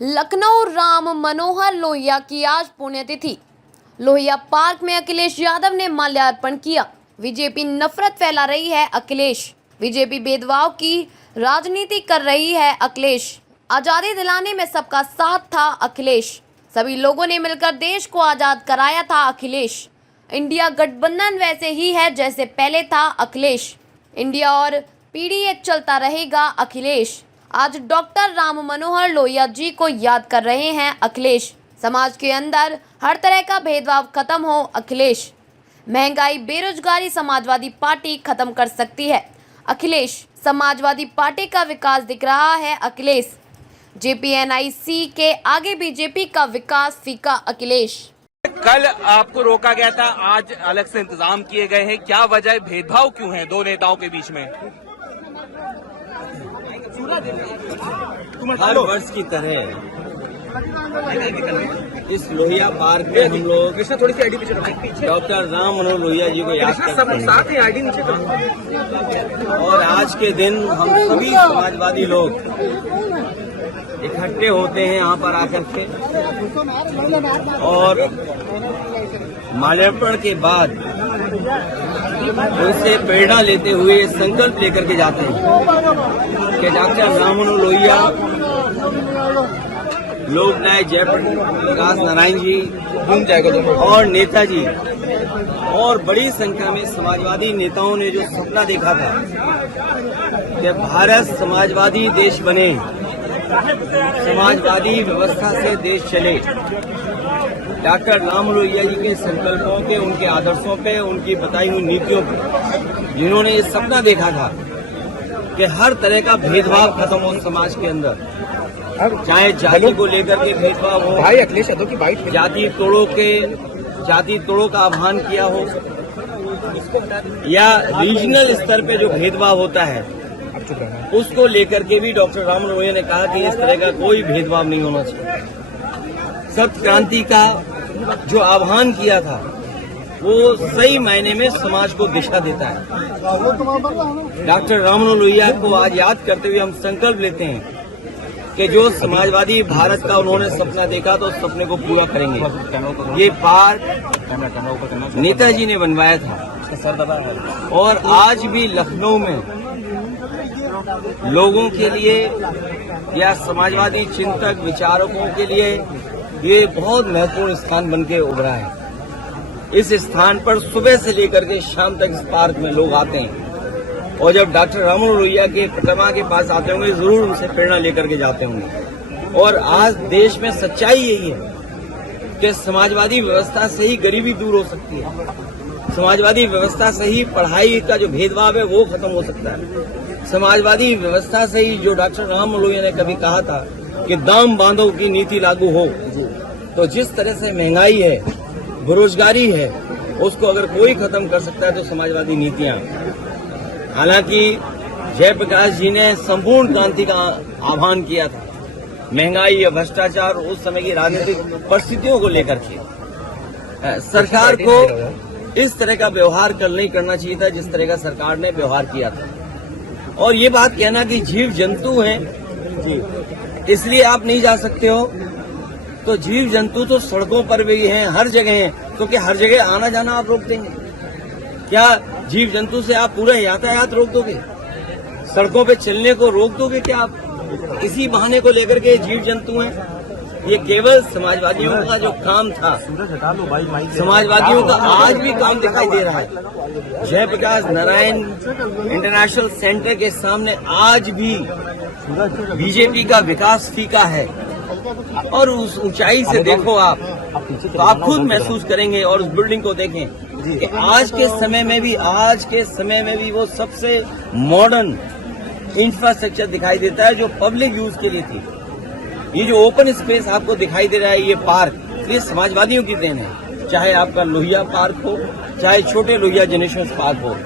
लखनऊ राम मनोहर लोहिया की आज पुण्यतिथि। लोहिया पार्क में अखिलेश यादव ने माल्यार्पण किया। बीजेपी नफरत फैला रही है अखिलेश। बीजेपी भेदभाव की राजनीति कर रही है अखिलेश। आजादी दिलाने में सबका साथ था अखिलेश। सभी लोगों ने मिलकर देश को आजाद कराया था अखिलेश। इंडिया गठबंधन वैसे ही है जैसे पहले था अखिलेश। इंडिया और पीडीए चलता रहेगा अखिलेश। आज डॉक्टर राम मनोहर लोहिया जी को याद कर रहे हैं अखिलेश। समाज के अंदर हर तरह का भेदभाव खत्म हो अखिलेश। महंगाई बेरोजगारी समाजवादी पार्टी खत्म कर सकती है अखिलेश। समाजवादी पार्टी का विकास दिख रहा है अखिलेश। जेपीएनआईसी के आगे बीजेपी का विकास फीका अखिलेश। कल आपको रोका गया था, आज अलग से इंतजाम किए गए हैं। क्या वजह है, भेदभाव क्यों है दो नेताओं के बीच में? हर वर्ष की तरह इस लोहिया पार्क में हम लोग डॉक्टर राम मनोहर लोहिया जी को याद करते हैं और आज के दिन हम सभी समाजवादी लोग इकट्ठे होते हैं यहाँ पर आकर के और माल्यार्पण के बाद उनसे प्रेरणा लेते हुए संकल्प लेकर के जाते हैं कि डॉक्टर राम मनोहर लोहिया, लोकनायक जयप्रकाश नारायण जी और नेताजी और बड़ी संख्या में समाजवादी नेताओं ने जो सपना देखा था कि भारत समाजवादी देश बने, समाजवादी व्यवस्था से देश चले, डॉक्टर राम लोहिया जी के संकल्पों पे, उनके आदर्शों पे, उनकी बताई हुई नीतियों पे, जिन्होंने ये सपना देखा था कि हर तरह का भेदभाव खत्म हो समाज के अंदर, चाहे जाति को लेकर के भेदभाव हो, भाई अखिलेश यादव की बाइट, जाति तोड़ों का आह्वान किया हो, या रीजनल स्तर पे जो भेदभाव होता है उसको लेकर के भी डॉक्टर राम लोहिया ने कहा कि इस तरह का कोई भेदभाव नहीं होना चाहिए। सत्य क्रांति का जो आह्वान किया था वो सही मायने में समाज को दिशा देता है। डॉक्टर राम मनोहर लोहिया को आज याद करते हुए हम संकल्प लेते हैं कि जो समाजवादी भारत का उन्होंने सपना देखा तो उस सपने को पूरा करेंगे। ये पार्क नेताजी ने बनवाया था और आज भी लखनऊ में लोगों के लिए या समाजवादी चिंतक विचारकों के लिए ये बहुत महत्वपूर्ण स्थान बनके उभरा है। इस स्थान पर सुबह से लेकर के शाम तक इस पार्क में लोग आते हैं और जब डॉक्टर राम मनोहर लोहिया के प्रतिमा के पास आते होंगे जरूर उनसे प्रेरणा लेकर के जाते होंगे। और आज देश में सच्चाई यही है कि समाजवादी व्यवस्था से ही गरीबी दूर हो सकती है, समाजवादी व्यवस्था से ही पढ़ाई का जो भेदभाव है वो खत्म हो सकता है, समाजवादी व्यवस्था से ही जो डॉक्टर राम लोहिया ने कभी कहा था कि दाम बांधो की नीति लागू हो, तो जिस तरह से महंगाई है, बेरोजगारी है, उसको अगर कोई खत्म कर सकता है तो समाजवादी नीतियां। हालांकि जयप्रकाश जी ने संपूर्ण क्रांति का आह्वान किया था, महंगाई या भ्रष्टाचार उस समय की राजनीतिक परिस्थितियों को लेकर के सरकार को इस तरह का व्यवहार कल नहीं करना चाहिए था जिस तरह का सरकार ने व्यवहार किया था। और ये बात कहना कि जीव जंतु हैं इसलिए आप नहीं जा सकते हो, तो जीव जंतु तो सड़कों पर भी हैं, हर जगह हैं, क्योंकि हर जगह आना जाना आप रोक देंगे क्या? जीव जंतु से आप पूरा यातायात रोक दोगे? सड़कों पे चलने को रोक दोगे क्या आप? इसी बहाने को लेकर के जीव जंतु हैं। ये केवल समाजवादियों का जो काम था, समाजवादियों का आज भी काम दिखाई दे रहा है। जयप्रकाश नारायण इंटरनेशनल सेंटर के सामने आज भी बीजेपी का विकास फीका है और उस ऊंचाई से देखो आप तो आप खुद महसूस करेंगे और उस बिल्डिंग को देखें कि आज के समय में भी वो सबसे मॉडर्न इंफ्रास्ट्रक्चर दिखाई देता है जो पब्लिक यूज के लिए थी। ये जो ओपन स्पेस आपको दिखाई दे रहा है, ये पार्क, ये समाजवादियों की देन है, चाहे आपका लोहिया पार्क हो, चाहे छोटे लोहिया जेनेरेशन पार्क हो।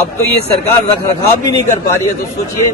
अब तो ये सरकार रख रखाव भी नहीं कर पा रही है, तो सोचिए